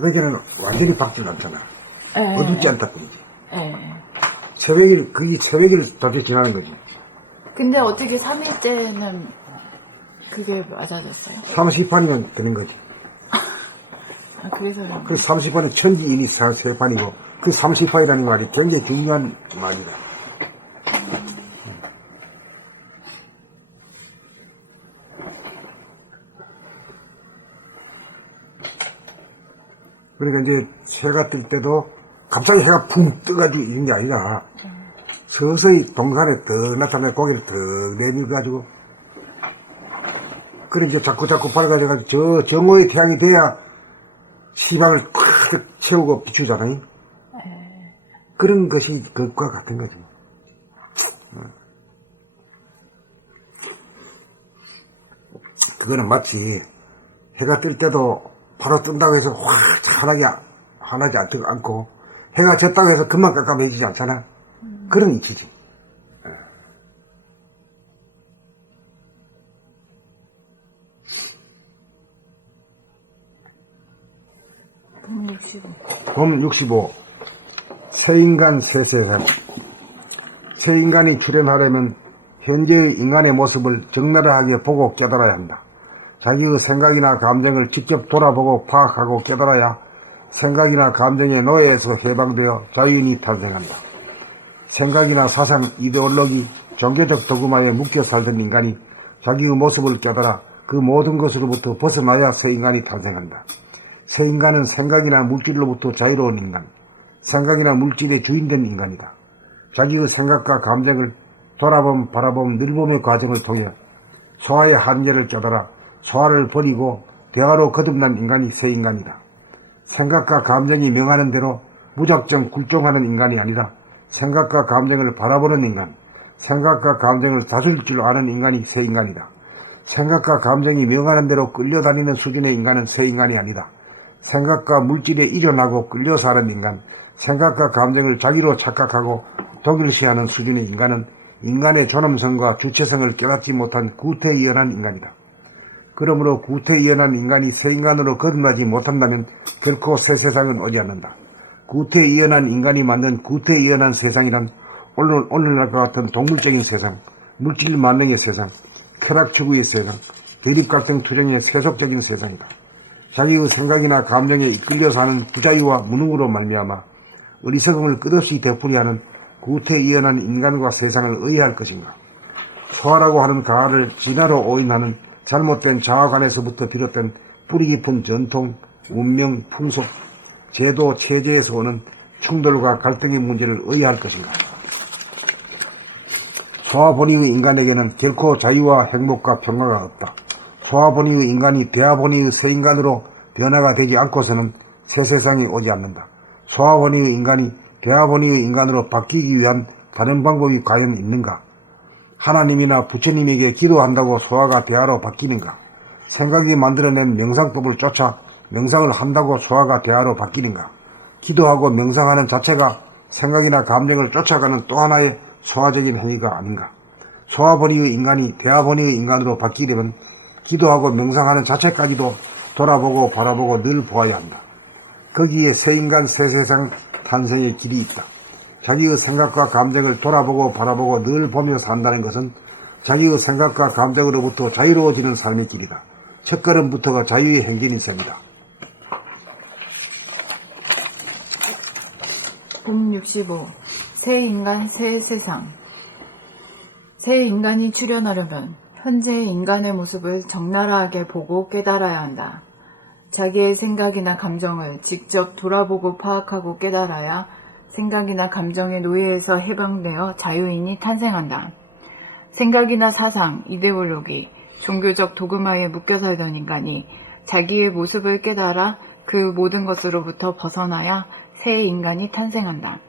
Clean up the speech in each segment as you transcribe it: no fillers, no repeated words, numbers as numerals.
새벽에는 완전히 밝진 않잖아. 예. 어둡지 않다 뿐이지. 예. 그게 새벽일 도대체 지나는 거지. 근데 어떻게 3일째는 그게 맞아졌어요? 30판이면 되는 거지. 아, 그래서 그런 그 30판은 천지인이 세 판이고, 그 30판이라는 말이 굉장히 중요한 말이다. 그러니까 이제 해가 뜰 때도 갑자기 해가 붕 떠가지고 이런 게 아니라 서서히 동산에 더 나타나는 고개를 더 내밀어가지고 그래 이제 자꾸 밝아져가지고 저 정오의 태양이 돼야 시방을 콱 채우고 비추잖아요. 그런 것이 그것과 같은 거지. 그거는 마치 해가 뜰 때도 바로 뜬다고 해서 환하지 않고 해가 졌다고 해서 금방 깜깜해지지 않잖아. 그런 이치지. 65. 새인간 새세상. 새인간이 출현하려면 현재의 인간의 모습을 적나라하게 보고 깨달아야 한다. 자기의 생각이나 감정을 직접 돌아보고 파악하고 깨달아야 생각이나 감정의 노예에서 해방되어 자유인이 탄생한다. 생각이나 사상, 이데올로기, 종교적 도구마에 묶여 살던 인간이 자기의 모습을 깨달아 그 모든 것으로부터 벗어나야 새 인간이 탄생한다. 새 인간은 생각이나 물질로부터 자유로운 인간, 생각이나 물질의 주인된 인간이다. 자기의 생각과 감정을 돌아봄, 바라봄, 늘봄의 과정을 통해 소화의 한계를 깨달아 소화를 버리고 대화로 거듭난 인간이 새 인간이다. 생각과 감정이 명하는 대로 무작정 굴종하는 인간이 아니라 생각과 감정을 바라보는 인간, 생각과 감정을 다스릴 줄 아는 인간이 새 인간이다. 생각과 감정이 명하는 대로 끌려다니는 수준의 인간은 새 인간이 아니다. 생각과 물질에依존하고 끌려 사는 인간, 생각과 감정을 자기로 착각하고 독일시하는 수준의 인간은 인간의 존엄성과 주체성을 깨닫지 못한 구태의연한 인간이다. 그러므로 구태의연한 인간이 새 인간으로 거듭나지 못한다면 결코 새 세상은 오지 않는다. 구태의연한 인간이 만든 구태의연한 세상이란 오늘날과 같은 동물적인 세상, 물질 만능의 세상, 쾌락 추구의 세상, 대립 갈등 투쟁의 세속적인 세상이다. 자기의 생각이나 감정에 이끌려 사는 부자유와 무능으로 말미암아 어리석음을 끝없이 되풀이하는 구태의연한 인간과 세상을 의해할 것인가. 소화라고 하는 가를 진화로 오인하는 잘못된 자아관에서부터 비롯된 뿌리 깊은 전통, 운명, 풍속, 제도, 체제에서 오는 충돌과 갈등의 문제를 의해할 것인가. 소화본의의 인간에게는 결코 자유와 행복과 평화가 없다. 소화본의의 인간이 대화본의의 새 인간으로 변화가 되지 않고서는 새 세상이 오지 않는다. 소화본의의 인간이 대화본의의 인간으로 바뀌기 위한 다른 방법이 과연 있는가? 하나님이나 부처님에게 기도한다고 소화가 대화로 바뀌는가? 생각이 만들어낸 명상법을 쫓아 명상을 한다고 소화가 대화로 바뀌는가? 기도하고 명상하는 자체가 생각이나 감정을 쫓아가는 또 하나의 소화적인 행위가 아닌가? 소화본의의 인간이 대화본의의 인간으로 바뀌려면 기도하고 명상하는 자체까지도 돌아보고 바라보고 늘 보아야 한다. 거기에 새 인간 새 세상 탄생의 길이 있다. 자기의 생각과 감정을 돌아보고 바라보고 늘 보며 산다는 것은 자기의 생각과 감정으로부터 자유로워지는 삶의 길이다. 첫걸음부터가 자유의 행진인 셈이다. 65. 새 인간 새 세상. 새 인간이 출현하려면 현재의 인간의 모습을 적나라하게 보고 깨달아야 한다. 자기의 생각이나 감정을 직접 돌아보고 파악하고 깨달아야 생각이나 감정의 노예에서 해방되어 자유인이 탄생한다. 생각이나 사상, 이데올로기, 종교적 도그마에 묶여 살던 인간이 자기의 모습을 깨달아 그 모든 것으로부터 벗어나야 새 인간이 탄생한다.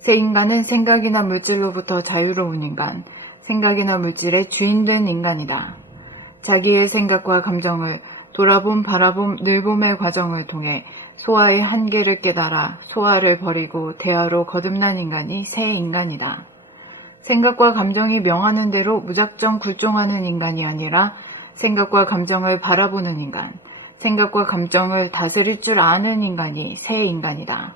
새 인간은 생각이나 물질로부터 자유로운 인간, 생각이나 물질의 주인된 인간이다. 자기의 생각과 감정을 돌아봄, 바라봄, 늘봄의 과정을 통해 소화의 한계를 깨달아 소화를 버리고 대화로 거듭난 인간이 새 인간이다. 생각과 감정이 명하는 대로 무작정 굴종하는 인간이 아니라 생각과 감정을 바라보는 인간, 생각과 감정을 다스릴 줄 아는 인간이 새 인간이다.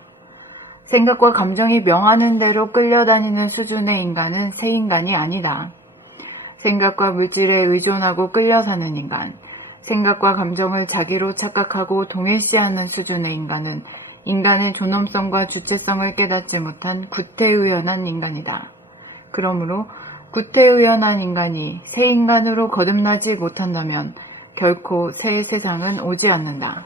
생각과 감정이 명하는 대로 끌려다니는 수준의 인간은 새 인간이 아니다. 생각과 물질에 의존하고 끌려 사는 인간, 생각과 감정을 자기로 착각하고 동일시하는 수준의 인간은 인간의 존엄성과 주체성을 깨닫지 못한 구태의연한 인간이다. 그러므로 구태의연한 인간이 새 인간으로 거듭나지 못한다면 결코 새 세상은 오지 않는다.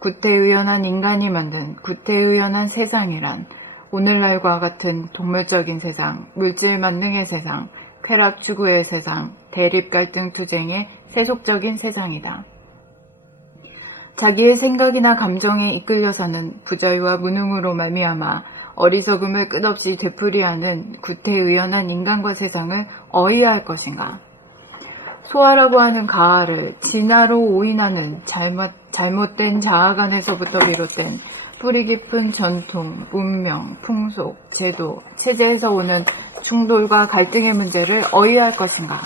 구태의연한 인간이 만든 구태의연한 세상이란 오늘날과 같은 동물적인 세상, 물질 만능의 세상, 쾌락 추구의 세상, 대립 갈등 투쟁의 세속적인 세상이다. 자기의 생각이나 감정에 이끌려 사는 부자유와 무능으로 말미암아 어리석음을 끝없이 되풀이하는 구태의연한 인간과 세상을 어이할 것인가? 소아라고 하는 가하를 진화로 오인하는 잘못된 자아관에서부터 비롯된 뿌리 깊은 전통, 문명, 풍속, 제도, 체제에서 오는 충돌과 갈등의 문제를 어이할 것인가?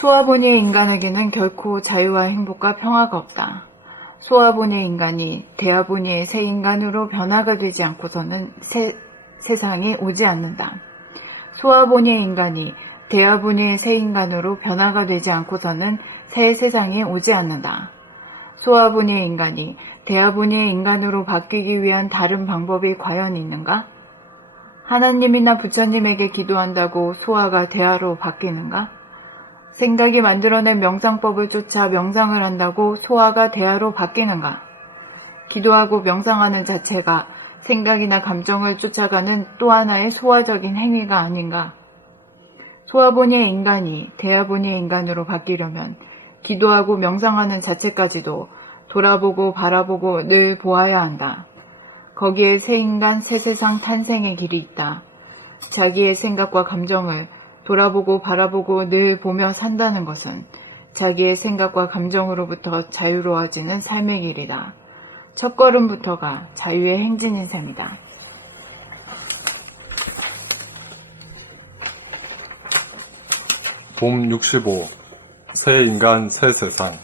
소아본의 인간에게는 결코 자유와 행복과 평화가 없다. 소아본의 인간이 대아본의 새 인간으로 변화가 되지 않고서는 세상이 오지 않는다. 소아본의 인간이 대아본의 새 인간으로 변화가 되지 않고서는 새 세상이 오지 않는다. 소아본의 인간이 대아본의 인간으로 바뀌기 위한 다른 방법이 과연 있는가? 하나님이나 부처님에게 기도한다고 소아가 대아로 바뀌는가? 생각이 만들어낸 명상법을 쫓아 명상을 한다고 소아가 대아로 바뀌는가? 기도하고 명상하는 자체가 생각이나 감정을 쫓아가는 또 하나의 소아적인 행위가 아닌가? 소아본의 인간이 대아본의 인간으로 바뀌려면 기도하고 명상하는 자체까지도 돌아보고 바라보고 늘 보아야 한다. 거기에 새 인간, 새 세상 탄생의 길이 있다. 자기의 생각과 감정을 돌아보고 바라보고 늘 보며 산다는 것은 자기의 생각과 감정으로부터 자유로워지는 삶의 길이다. 첫걸음부터가 자유의 행진인 셈이다. 봄 65. 새 인간, 새 세상.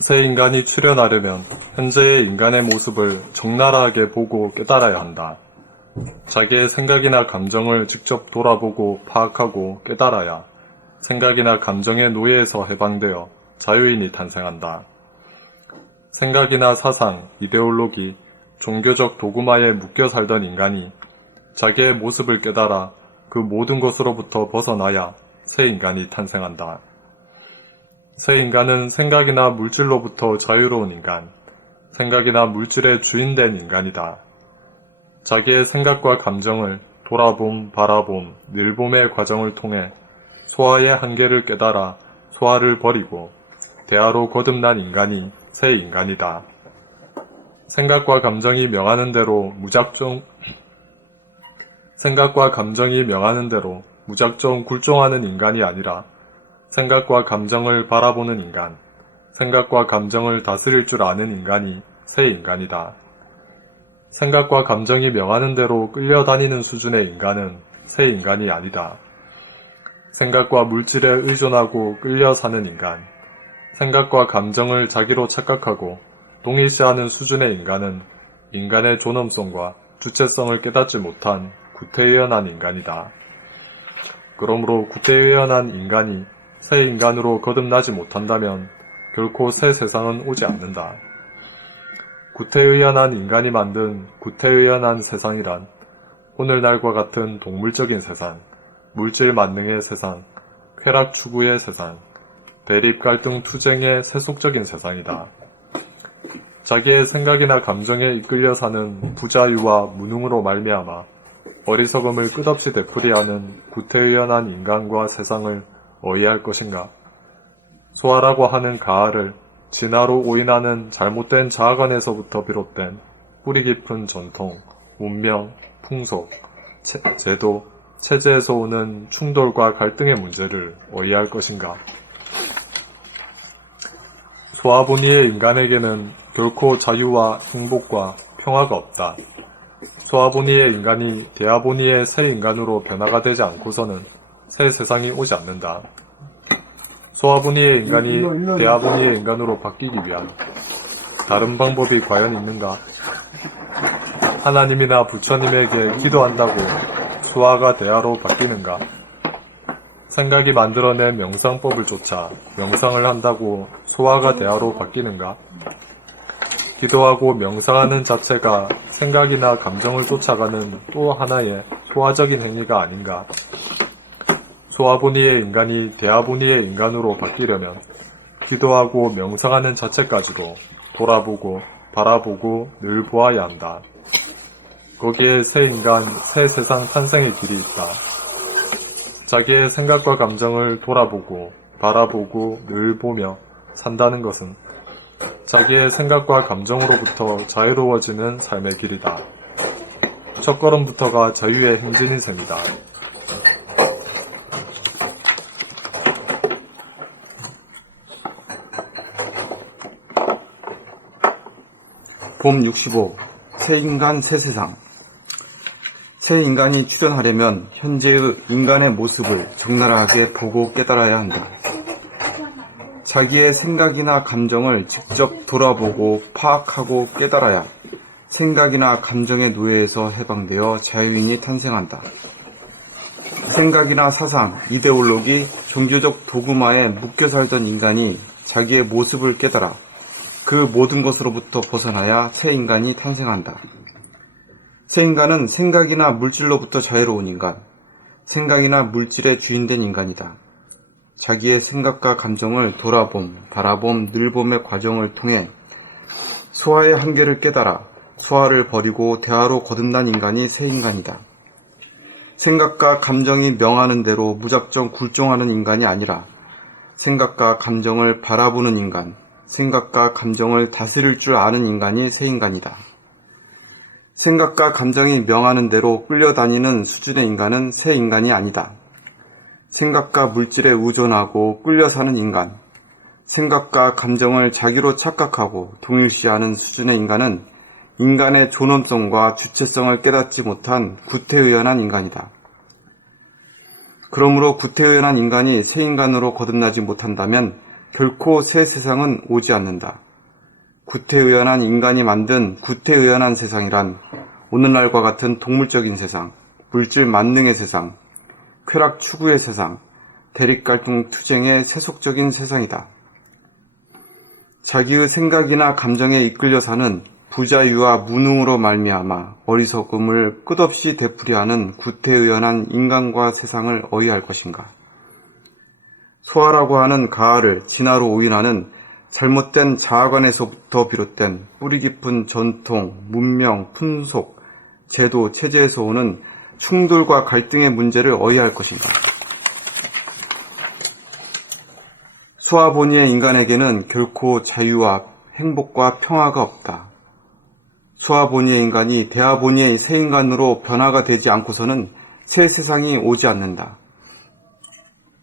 새 인간이 출현하려면 현재의 인간의 모습을 적나라하게 보고 깨달아야 한다. 자기의 생각이나 감정을 직접 돌아보고 파악하고 깨달아야 생각이나 감정의 노예에서 해방되어 자유인이 탄생한다. 생각이나 사상, 이데올로기, 종교적 도구마에 묶여 살던 인간이 자기의 모습을 깨달아 그 모든 것으로부터 벗어나야 새 인간이 탄생한다. 새 인간은 생각이나 물질로부터 자유로운 인간, 생각이나 물질의 주인된 인간이다. 자기의 생각과 감정을 돌아봄, 바라봄, 늘봄의 과정을 통해 소아의 한계를 깨달아 소아를 버리고 대아로 거듭난 인간이 새 인간이다. 생각과 감정이 명하는 대로 무작정 굴종하는 인간이 아니라 생각과 감정을 바라보는 인간, 생각과 감정을 다스릴 줄 아는 인간이 새 인간이다. 생각과 감정이 명하는 대로 끌려다니는 수준의 인간은 새 인간이 아니다. 생각과 물질에 의존하고 끌려 사는 인간, 생각과 감정을 자기로 착각하고 동일시하는 수준의 인간은 인간의 존엄성과 주체성을 깨닫지 못한 구태의연한 인간이다. 그러므로 구태의연한 인간이 새 인간으로 거듭나지 못한다면 결코 새 세상은 오지 않는다. 구태의연한 인간이 만든 구태의연한 세상이란 오늘날과 같은 동물적인 세상, 물질 만능의 세상, 쾌락 추구의 세상, 대립 갈등 투쟁의 세속적인 세상이다. 자기의 생각이나 감정에 이끌려 사는 부자유와 무능으로 말미암아 어리석음을 끝없이 되풀이하는 구태의연한 인간과 세상을 어이할 것인가? 소아라고 하는 가하를 진화로 오인하는 잘못된 자아관에서부터 비롯된 뿌리 깊은 전통, 문명, 풍속, 제도, 체제에서 오는 충돌과 갈등의 문제를 어이할 것인가? 소아본위의 인간에게는 결코 자유와 행복과 평화가 없다. 소아본위의 인간이 대아본위의 새 인간으로 변화가 되지 않고서는 새 세상이 오지 않는다. 소아분이의 인간이 대아분이의 인간으로 바뀌기 위한 다른 방법이 과연 있는가? 하나님이나 부처님에게 기도한다고 수아가 대아로 바뀌는가? 생각이 만들어낸 명상법을 쫓아 명상을 한다고 소아가 대아로 바뀌는가? 기도하고 명상하는 자체가 생각이나 감정을 쫓아가는 또 하나의 소아적인 행위가 아닌가? 소아분이의 인간이 대아분이의 인간으로 바뀌려면 기도하고 명상하는 자체까지도 돌아보고 바라보고 늘 보아야 한다. 거기에 새 인간, 새 세상 탄생의 길이 있다. 자기의 생각과 감정을 돌아보고 바라보고 늘 보며 산다는 것은 자기의 생각과 감정으로부터 자유로워지는 삶의 길이다. 첫걸음부터가 자유의 행진인 셈이다. 봄 65. 새 인간 새 세상. 새 인간이 출현하려면 현재의 인간의 모습을 적나라하게 보고 깨달아야 한다. 자기의 생각이나 감정을 직접 돌아보고 파악하고 깨달아야 생각이나 감정의 노예에서 해방되어 자유인이 탄생한다. 생각이나 사상, 이데올로기, 종교적 도구마에 묶여 살던 인간이 자기의 모습을 깨달아 그 모든 것으로부터 벗어나야 새 인간이 탄생한다. 새 인간은 생각이나 물질로부터 자유로운 인간, 생각이나 물질의 주인된 인간이다. 자기의 생각과 감정을 돌아봄, 바라봄, 늘봄의 과정을 통해 소아의 한계를 깨달아 소아를 버리고 대아로 거듭난 인간이 새 인간이다. 생각과 감정이 명하는 대로 무작정 굴종하는 인간이 아니라 생각과 감정을 바라보는 인간, 생각과 감정을 다스릴 줄 아는 인간이 새 인간이다. 생각과 감정이 명하는 대로 끌려다니는 수준의 인간은 새 인간이 아니다. 생각과 물질에 의존하고 끌려 사는 인간, 생각과 감정을 자기로 착각하고 동일시하는 수준의 인간은 인간의 존엄성과 주체성을 깨닫지 못한 구태의연한 인간이다. 그러므로 구태의연한 인간이 새 인간으로 거듭나지 못한다면 결코 새 세상은 오지 않는다. 구태의연한 인간이 만든 구태의연한 세상이란 오늘날과 같은 동물적인 세상, 물질 만능의 세상, 쾌락 추구의 세상, 대립갈등 투쟁의 세속적인 세상이다. 자기의 생각이나 감정에 이끌려 사는 부자유와 무능으로 말미암아 어리석음을 끝없이 되풀이하는 구태의연한 인간과 세상을 어이할 것인가? 소아라고 하는 가아를 진화로 오인하는 잘못된 자아관에서부터 비롯된 뿌리 깊은 전통, 문명, 풍속, 제도, 체제에서 오는 충돌과 갈등의 문제를 어이할 것인가? 소아본의의 인간에게는 결코 자유와 행복과 평화가 없다. 소아본의의 인간이 대아본의의 새 인간으로 변화가 되지 않고서는 새 세상이 오지 않는다.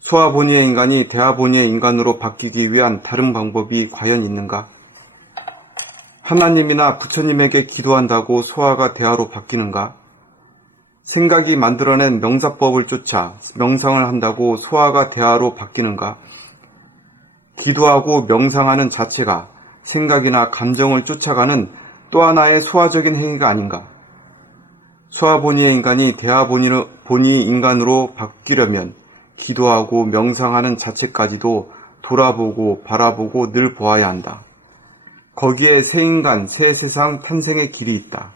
소아본의의 인간이 대아본의의 인간으로 바뀌기 위한 다른 방법이 과연 있는가? 하나님이나 부처님에게 기도한다고 소아가 대아로 바뀌는가? 생각이 만들어낸 명사법을 쫓아 명상을 한다고 소아가 대아로 바뀌는가? 기도하고 명상하는 자체가 생각이나 감정을 쫓아가는 또 하나의 소아적인 행위가 아닌가? 소아본의의 인간이 대아본의 인간으로 바뀌려면 기도하고 명상하는 자체까지도 돌아보고 바라보고 늘 보아야 한다. 거기에 새 인간, 새 세상 탄생의 길이 있다.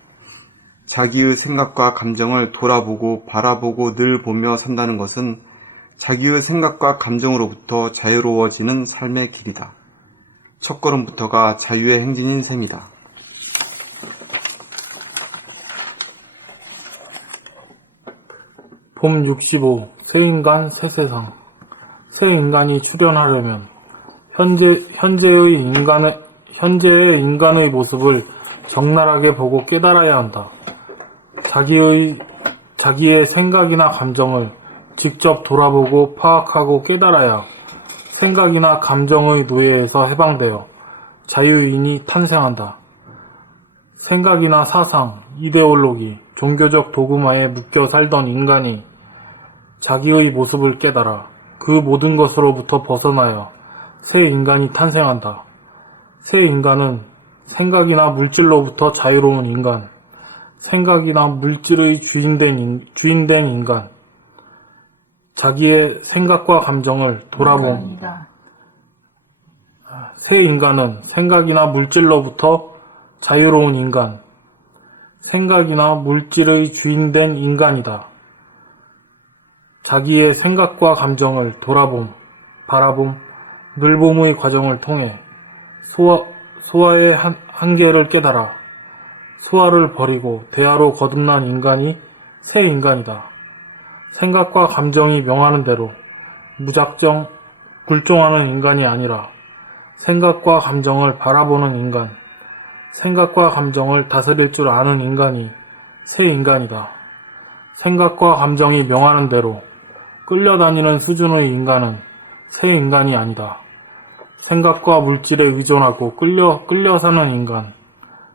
자기의 생각과 감정을 돌아보고 바라보고 늘 보며 산다는 것은 자기의 생각과 감정으로부터 자유로워지는 삶의 길이다. 첫걸음부터가 자유의 행진인 셈이다. 봄 65. 새 인간 새 세상. 새 인간이 출현하려면 현재의 인간의 모습을 적나라하게 보고 깨달아야 한다. 자기의 생각이나 감정을 직접 돌아보고 파악하고 깨달아야 생각이나 감정의 노예에서 해방되어 자유인이 탄생한다. 생각이나 사상, 이데올로기, 종교적 도구마에 묶여 살던 인간이 자기의 모습을 깨달아 그 모든 것으로부터 벗어나여 새 인간이 탄생한다. 새 인간은 생각이나 물질로부터 자유로운 인간, 생각이나 물질의 주인된 인간, 자기의 생각과 감정을 돌아봄. 인간이다. 새 인간은 생각이나 물질로부터 자유로운 인간, 생각이나 물질의 주인된 인간이다. 자기의 생각과 감정을 돌아봄, 바라봄, 늘봄의 과정을 통해 소아의 한계를 깨달아 소아를 버리고 대하로 거듭난 인간이 새 인간이다. 생각과 감정이 명하는 대로 무작정 굴종하는 인간이 아니라 생각과 감정을 바라보는 인간, 생각과 감정을 다스릴 줄 아는 인간이 새 인간이다. 생각과 감정이 명하는 대로 끌려다니는 수준의 인간은 새 인간이 아니다. 생각과 물질에 의존하고 끌려 사는 인간,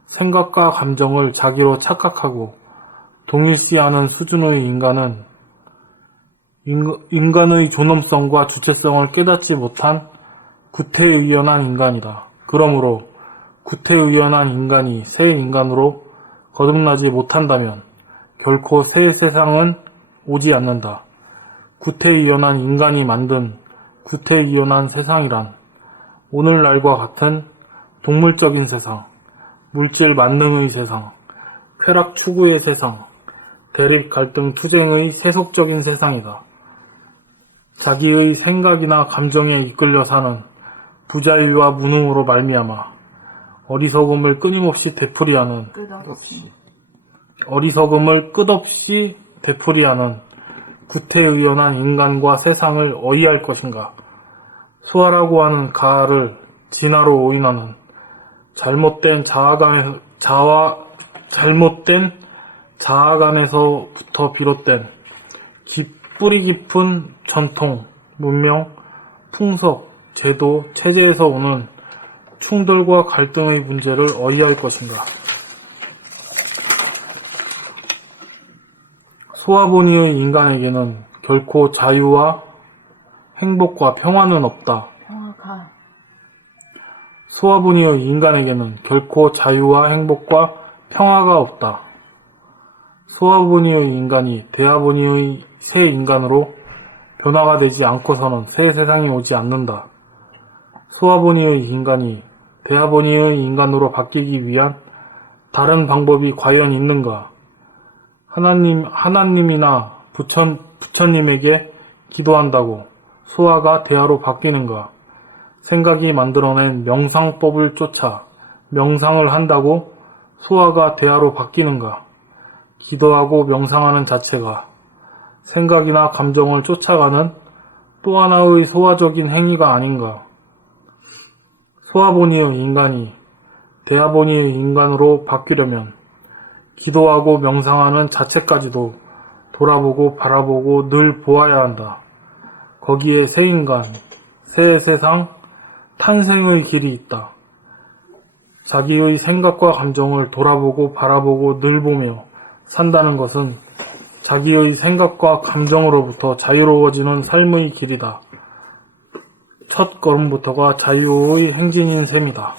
생각과 감정을 자기로 착각하고 동일시하는 수준의 인간은 인간의 존엄성과 주체성을 깨닫지 못한 구태의연한 인간이다. 그러므로 구태의연한 인간이 새 인간으로 거듭나지 못한다면 결코 새 세상은 오지 않는다. 구태의연한 인간이 만든 구태의연한 세상이란 오늘날과 같은 동물적인 세상, 물질 만능의 세상, 쾌락 추구의 세상, 대립 갈등 투쟁의 세속적인 세상이다. 자기의 생각이나 감정에 이끌려 사는 부자유와 무능으로 말미암아 어리석음을 끊임없이 되풀이하는 구태의연한 인간과 세상을 어이할 것인가? 소아라고 하는 가를 진화로 오인하는 잘못된 자아감에서부터 비롯된 뿌리 깊은 전통, 문명, 풍속, 제도, 체제에서 오는 충돌과 갈등의 문제를 어이할 것인가? 소아본의의 인간에게는 결코 자유와 행복과 평화는 없다. 평화가 소아본의의 인간에게는 결코 자유와 행복과 평화가 없다. 소아본의의 인간이 대아본의의 새 인간으로 변화가 되지 않고서는 새 세상이 오지 않는다. 소아본의의 인간이 대아본의의 인간으로 바뀌기 위한 다른 방법이 과연 있는가? 하나님이나 부처님에게 기도한다고 소아가 대아로 바뀌는가? 생각이 만들어낸 명상법을 쫓아 명상을 한다고 소아가 대아로 바뀌는가? 기도하고 명상하는 자체가 생각이나 감정을 쫓아가는 또 하나의 소아적인 행위가 아닌가? 소아본의의 인간이 대아본의의 인간으로 바뀌려면 기도하고 명상하는 자체까지도 돌아보고 바라보고 늘 보아야 한다. 거기에 새 인간, 새 세상, 탄생의 길이 있다. 자기의 생각과 감정을 돌아보고 바라보고 늘 보며 산다는 것은 자기의 생각과 감정으로부터 자유로워지는 삶의 길이다. 첫 걸음부터가 자유의 행진인 셈이다.